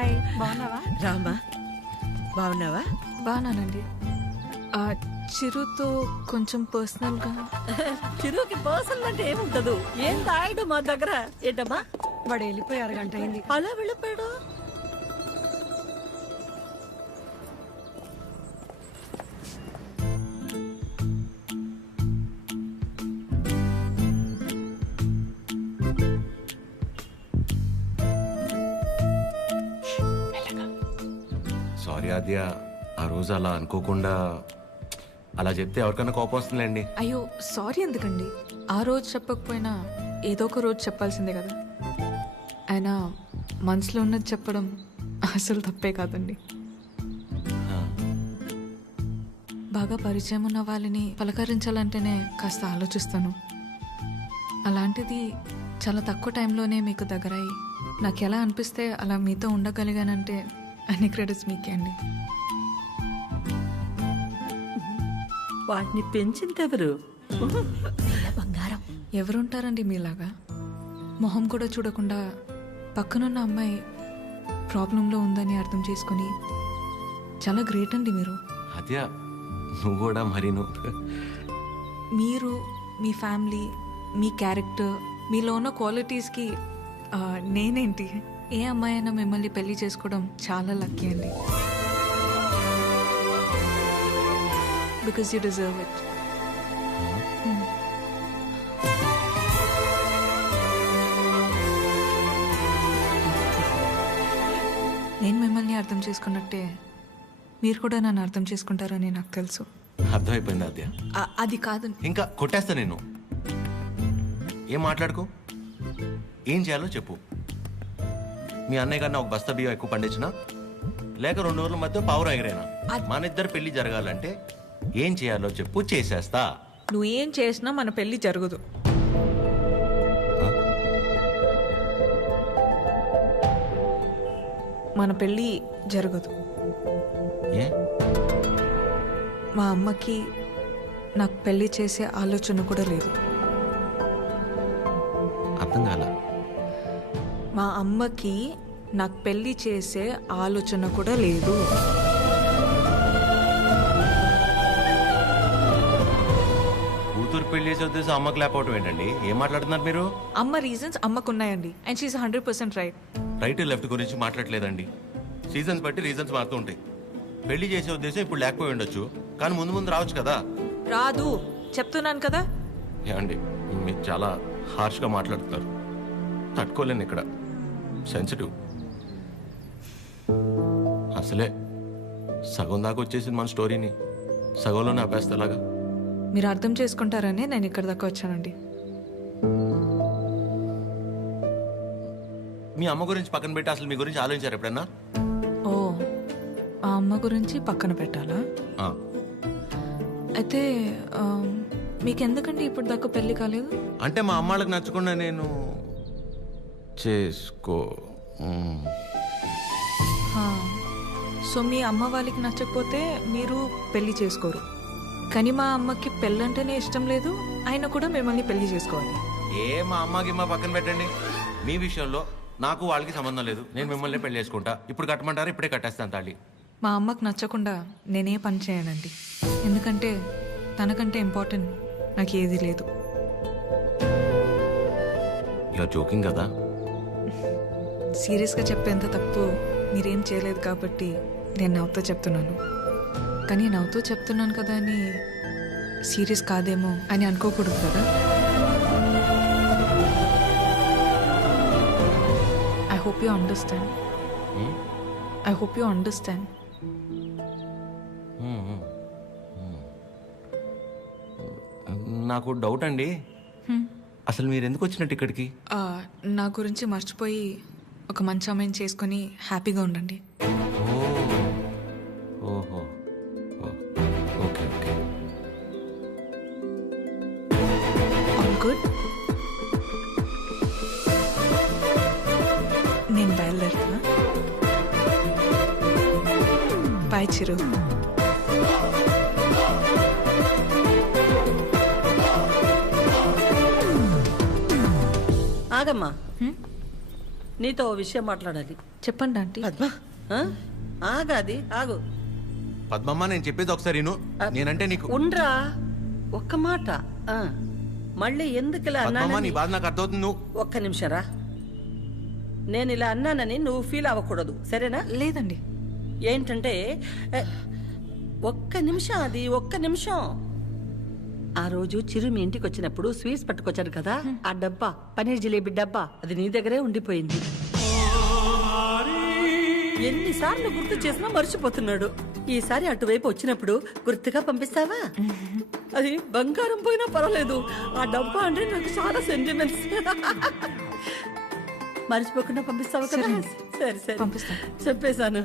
Hi, బాగున్నావా? రామా, బాగున్నావా? బాగున్నానండి. చిరుతో కొంచెం పర్సనల్గా. చిరుకి పర్సనల్ అంటే ఏముంటదు? ఏం తాయడు మా దగ్గర. ఏంటమ్మా? వాడు వెళ్ళిపోయి అరగంట అయింది. అలా వెళ్ళిపోయాడు. సారీ ఆద్య, ఆ రోజు అలా అనుకోకుండా అలా చెప్తే ఎవరికైనా కోపం వస్తుందిలేండి. అయ్యో సారీ ఎందుకండి? ఆ రోజు చెప్పకపోయినా ఏదో ఒక రోజు చెప్పాల్సిందే కదా. అయినా మనసులో ఉన్నది చెప్పడం అసలు తప్పే కాదండి. బాగా పరిచయం ఉన్న వాళ్ళని పలకరించాలంటేనే కాస్త ఆలోచిస్తాను. అలాంటిది చాలా తక్కువ టైంలోనే మీకు దగ్గరయ్యి నాకు ఎలా అనిపిస్తే అలా మీతో ఉండగలిగానంటే అన్ని క్రెడిట్స్ మీకే అండి. వాటిని పెంచిందెవరు? బంగారం ఎవరుంటారండి మీలాగా? మొహం కూడా చూడకుండా పక్కనున్న అమ్మాయి ప్రాబ్లంలో ఉందని అర్థం చేసుకుని చాలా గ్రేట్ అండి మీరు. ఆద్య, నువ్వు కూడా మరి మీరు, మీ ఫ్యామిలీ, మీ క్యారెక్టర్, మీలో ఉన్న క్వాలిటీస్కి నేనేంటి? ఏ అమ్మాయి అయినా మిమ్మల్ని పెళ్లి చేసుకోవడం చాలా లక్కీ అండి. Because you deserve it. నేను మిమ్మల్ని అర్థం చేసుకున్నట్టే మీరు కూడా నన్ను అర్థం చేసుకుంటారని నాకు తెలుసు. అర్థమైపోయింది ఆద్య. అది కాదు. ఇంకా కొట్టేస్తా నేను. ఏం మాట్లాడుకో, ఏం చేయాలో చెప్పు. మీ అన్నయ్య గారిని ఒక బస్తా బియ్యం ఎక్కువ పండించినా, లేక 2 రోజుల మధ్య పావురా ఎగిరేనా, మన ఇద్దరు పెళ్లి జరగాలంటే ఏం చేయాలో చెప్పు, చేసేస్తా. నువ్వు ఏం చేసినా మన పెళ్లి జరగదు. మన పెళ్ళి జరగదు. ఏ? మా అమ్మకి నాకు పెళ్లి చేసే ఆలోచన కూడా లేదు. అర్థం కాల. మా అమ్మకి నాకు పెళ్లి చేసే ఆలోచన కూడా లేదు. కూతురు పెళ్లి చేసే ఉద్దేశం అమ్మకి లేకపోవటం ఏంటండి? ఏం మాట్లాడుతున్నారు మీరు? అమ్మ రీజన్స్ అమ్మకున్నాయండి. And she is 100% right. Right left గురించి మాట్లాడలేదండి. సీజన్స్ బట్టి రీజన్స్ మారుతూ ఉంటాయి. పెళ్లి చేసే ఉద్దేశం ఇప్పుడు లేకపోయి ఉండొచ్చు, కానీ ముందు ముందు రావచ్చు కదా. రాదు చెప్తున్నాను కదా. ఏమండి, మీరు చాలా హార్ష్గా మాట్లాడుతున్నారు. తట్టుకోలేను ఇక్కడ. సెన్సిటివ్. అసలే సగం దాకా వచ్చేసింది మన స్టోరీని. సగంలోనే ఆపేస్తేలాగా. మీరు అర్థం చేసుకుంటారని నేను ఇక్కడ దాకా వచ్చానండి. మీ అమ్మ గురించి పక్కన పెట్టి అసలు మీ గురించి ఆలోచించారు ఎప్పుడన్నా? ఓ, ఆ అమ్మ గురించి పక్కన పెట్టాలా? ఆ. అయితే మీకెందుకండి ఇప్పుడు దాకా పెళ్లి కాలేదు? అంటే మా అమ్మాళ్ళకి నచ్చకుండా నేను చేసుకో. సో మీ అమ్మ వాళ్ళకి నచ్చకపోతే మీరు పెళ్లి చేసుకోరు. కానీ మా అమ్మకి పెళ్ళంటేనే ఇష్టం లేదు, ఆయన కూడా మిమ్మల్ని పెళ్లి చేసుకోవాలి. మా అమ్మకి మా పక్కన పెట్టండి. మీ విషయంలో నాకు వాళ్ళకి సంబంధం లేదు. నేను మిమ్మల్ని పెళ్లి చేసుకుంటా. ఇప్పుడు కట్టమంటారా? ఇప్పుడే కట్టేస్తాను తాళి. మా అమ్మకి నచ్చకుండా నేనే పని చేయనండి. ఎందుకంటే తనకంటే ఇంపార్టెంట్ నాకు ఏది లేదు. యూఆర్ జోకింగ్ కదా? సీరియస్గా చెప్పేంత తప్పు మీరేం చేయలేదు కాబట్టి నేను నవ్వుతూ చెప్తున్నాను. కానీ నవ్వుతూ చెప్తున్నాను కదా అని సీరియస్ కాదేమో అని అనుకోకూడదు కదా. I hope you understand. I hope you understand. నాకు డౌట్ అండి. అసలు మీరు ఎందుకు వచ్చినట్టు ఇక్కడికి? నా గురించి మర్చిపోయి ఒక మంచి అమ్మాయిని చేసుకొని హ్యాపీగా ఉండండి. ఓహో, ఓకే ఓకే. All good. నేను బయలుదేరుతా. బాయ్ చిరు. ఆగమ్మా, నీతో ఓ విషయం మాట్లాడాలి. చెప్పండి ఆంటీ. పద్మ ఆగాది ఆగు. పద్మమ్మ నేను చెప్పేది ఒకసారి విను. నేనంటే నీకు ఉండ్రా ఒక్క మాట. మళ్ళీ ఎందుకు ఇలా పద్మమ్మ, నీ అన్నానని బాధ నాకు అర్థమవుతుంది. నువ్వు ఒక్క నిమిషం రా. నేను ఇలా అన్నానని నువ్వు ఫీల్ అవ్వకూడదు, సరేనా? లేదండి. ఏంటంటే ఒక్క నిమిషం, అది ఒక్క నిమిషం. ఆ రోజు చిరు మీ ఇంటికి వచ్చినప్పుడు స్వీట్స్ పట్టుకొచ్చాడు కదా, ఆ డబ్బా పనీర్ జిలేబీ డబ్బా అది నీ దగ్గరే ఉండిపోయింది. ఎన్నిసార్లు గుర్తు చేసినా మర్చిపోతున్నాడు. ఈసారి అటువైపు వచ్చినప్పుడు గుర్తుగా పంపిస్తావా? అది బంగారం పోయినా పర్వాలేదు, ఆ డబ్బా అంటే నాకు చాలా సెంటిమెంట్స్. మర్చిపోకుండా పంపిస్తావా కదా? సరే సరే పంపిస్తా. చెప్పేశాను.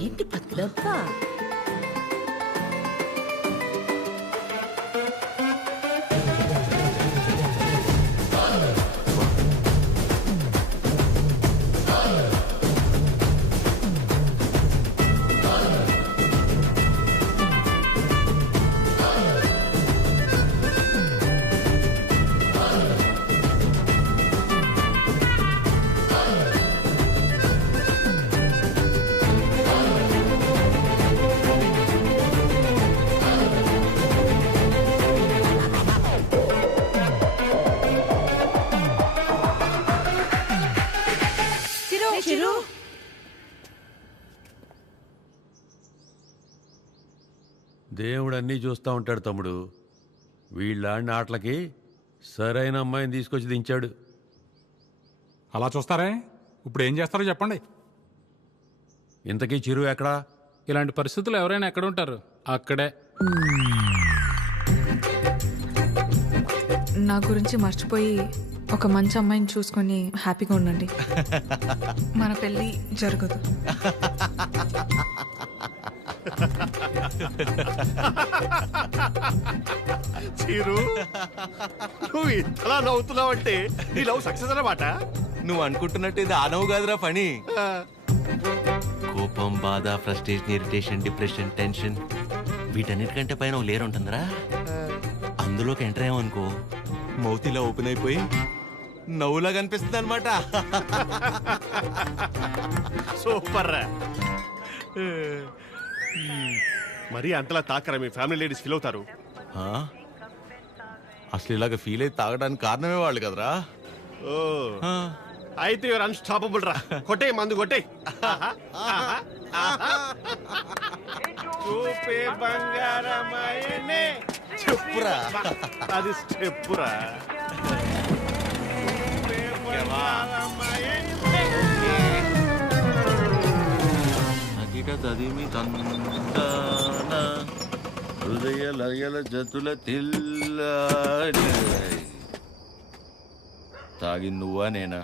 ఏంటి డబ్బా? దేవుడు అన్నీ చూస్తూ ఉంటాడు తమ్ముడు. వీళ్ళాడిన ఆటలకి సరైన అమ్మాయిని తీసుకొచ్చి దించాడు. అలా చూస్తారే, ఇప్పుడు ఏం చేస్తారో చెప్పండి. ఇంతకీ చిరు ఎక్కడా? ఇలాంటి పరిస్థితులు ఎవరైనా ఎక్కడ ఉంటారు? అక్కడే. నా గురించి మర్చిపోయి ఒక మంచి అమ్మాయిని చూసుకొని హ్యాపీగా ఉండండి. మన పెళ్ళి జరగదు. చీరు, నువ్వు ఇంతలా నవ్వుతున్నావంటే నీ లవ్ సక్సెస్ అన్నమాట. నువ్వు అనుకుంటున్నట్టు ఇది ఆనవు కాదురా పని. కోపం, బాధ, ఫ్రస్ట్రేషన్, ఇరిటేషన్, డిప్రెషన్, టెన్షన్ వీటన్నిటికంటే పైన ఓ లేరు ఉంటుందిరా. అందులోకి ఎంటర్ అయ్యామనుకో మౌతిలా ఓపెన్ అయిపోయి నవ్వులా కనిపిస్తుంది అనమాట. సూపర్ రా. మరి అంతలా తాకరా, మీ ఫ్యామిలీ లేడీస్ ఫీల్ అవుతారు. అసలు ఇలాగ ఫీల్ అయితే తాగడానికి కారణమే వాళ్ళు కదరా. ఓ అయితే యువర్ అన్స్టాపబుల్ రా. కొట్టే మందు కొట్టే. చూపే బంగారమాయనే. చెప్పురా. అది స్టెప్పురా. తదిమి తందాన హృదయ లయల జతుల తిల్లాడి. తాగి నువ్వా నేనా?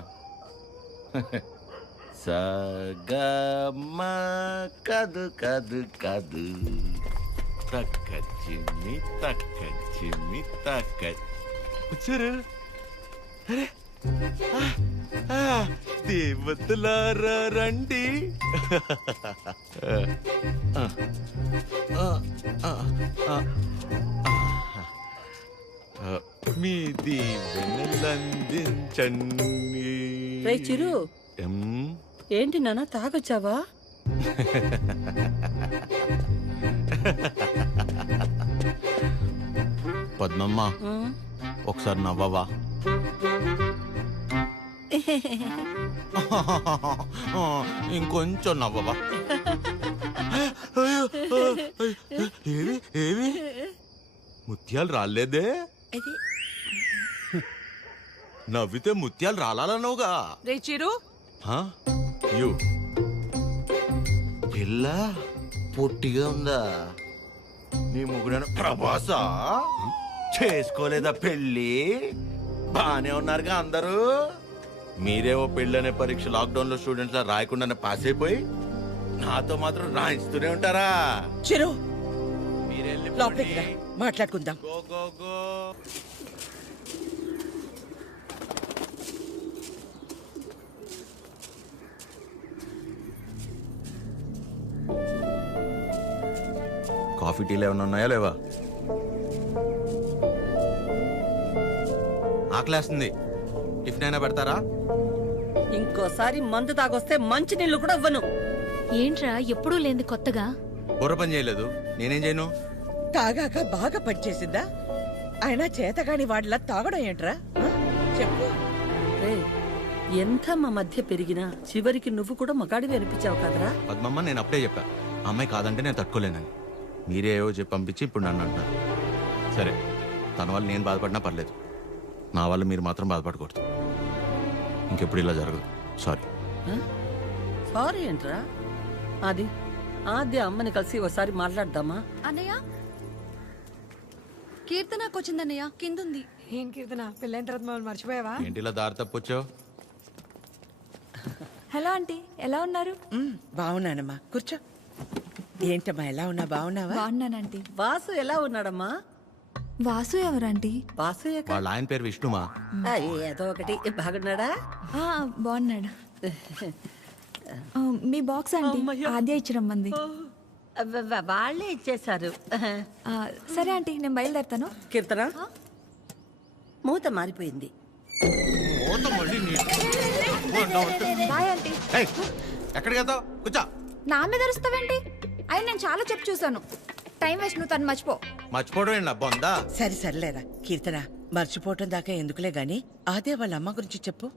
సగమ కదు కదు కదు తక్క చిమ్మి తక్క చిమ్మి తక్క. వచ్చారు దేవతలారా రండి. మీ దీవెనలందించండి. రే చిరు, ఏంటి నాన్న తాగొచ్చావా? పద్మమ్మ ఒకసారి నవ్వవా? ఇంకొంచెం నవ్వవా? ఏవి ఏవి ముత్యాలు రాలేదే? నవ్వితే ముత్యాలు రాలన్నావుగా. రే చిరు, పిల్ల పొట్టిగా ఉందా? నీ ముగ్గురు ప్రభాసా చేసుకోలేదా పెళ్ళి? బానే ఉన్నారుగా అందరూ. మీరేవో పెళ్ళనే పరీక్ష లాక్డౌన్ లో స్టూడెంట్స్ లా రాయకుండానే పాస్ అయిపోయి నాతో మాత్రం రాయిస్తూనే ఉంటారా? చిరు మీరెళ్ళి లోపలికి రా, మాట్లాడుకుందాం. Go go go. కాఫీ టీలు ఏమైనా ఉన్నాయా లేవా? ఆకలేస్తుంది, టిఫిన్ అయినా పెడతారా? ఇంకోసారి మందు తాగొస్తే మంచి నీళ్లు కూడా ఇవ్వను. ఏంట్రా ఎప్పుడూ లేంది కొత్తగా? బుర్ర పని చేయలేదు, నేనేం చేయను? తాగాక బాగా పనిచేసిందా? అయినా చేతగాని వాడిలా తాగడం ఏంట్రా? ఆ? చెప్పు. రేయ్, ఎంత మా మధ్య పెరిగినా చివరికి నువ్వు కూడా మగాడివి అనిపించావు కదరా. పద్మమ్మ, నేను అప్పుడే చెప్పా ఆ అమ్మాయి కాదంటే నేను తట్టుకోలేనని. మీరే ఏవో చెప్పి పంపించి ఇప్పుడు నన్ను అంటున్నారు. సరే, తన వల్ల నేను బాధపడినా పర్లేదు, నా వల్ల మీరు మాత్రం బాధపడకూడదు. ఇంకెప్పుడు ఇలా జరగదు. సారీ. సారీ ఏంట్రా? అది ఆద్య అమ్మని కలిసి ఒకసారి మాట్లాడదామా? అన్నయ్య, కీర్తనకు వచ్చిందన్నయ్య, కిందుంది. ఏం కీర్తన పెళ్ళైన తర్వాత మమ్మల్ని మర్చిపోయావా? ఏంటి ఇలా దారి తప్పొచ్చావు? హలో ఆంటీ, ఎలా ఉన్నారు? బాగున్నానమ్మా, కూర్చో. ఏంటమ్మా, ఎలా ఉన్నా? బాగున్నావా? బాగున్నానంటీ. వాసు ఎలా ఉన్నాడమ్మా? వాసు ఎవరంటీ? వాసు వాళ్ళ ఆయన పేరు విష్ణుమా. ఏదో ఒకటి. బాగున్నాడా? బాగున్నాడు. మీ బాక్స్ ఆంటీ ఆద్య ఇచ్చి రమ్మంది. వాళ్ళే ఇచ్చేశారు. సరే ఆంటీ, నేను బయలుదేరుతాను. కీర్తన, మూత మారిపోయింది. Bye aunty. ఎక్కడికి వెళ్తావు? కూర్చో. నా మీద అరుస్తావేంటి? అయినా నేను చాలా చెప్పు చూసాను. టైం వేస్ట్, నువ్వు తను మర్చిపో. మర్చిపోవడం ఏంటి అబ్బా, ఉందా? సరే సర్లేరా కీర్తన, మర్చిపోవటం దాకా ఎందుకులే గాని అదే వాళ్ళ అమ్మ గురించి చెప్పు.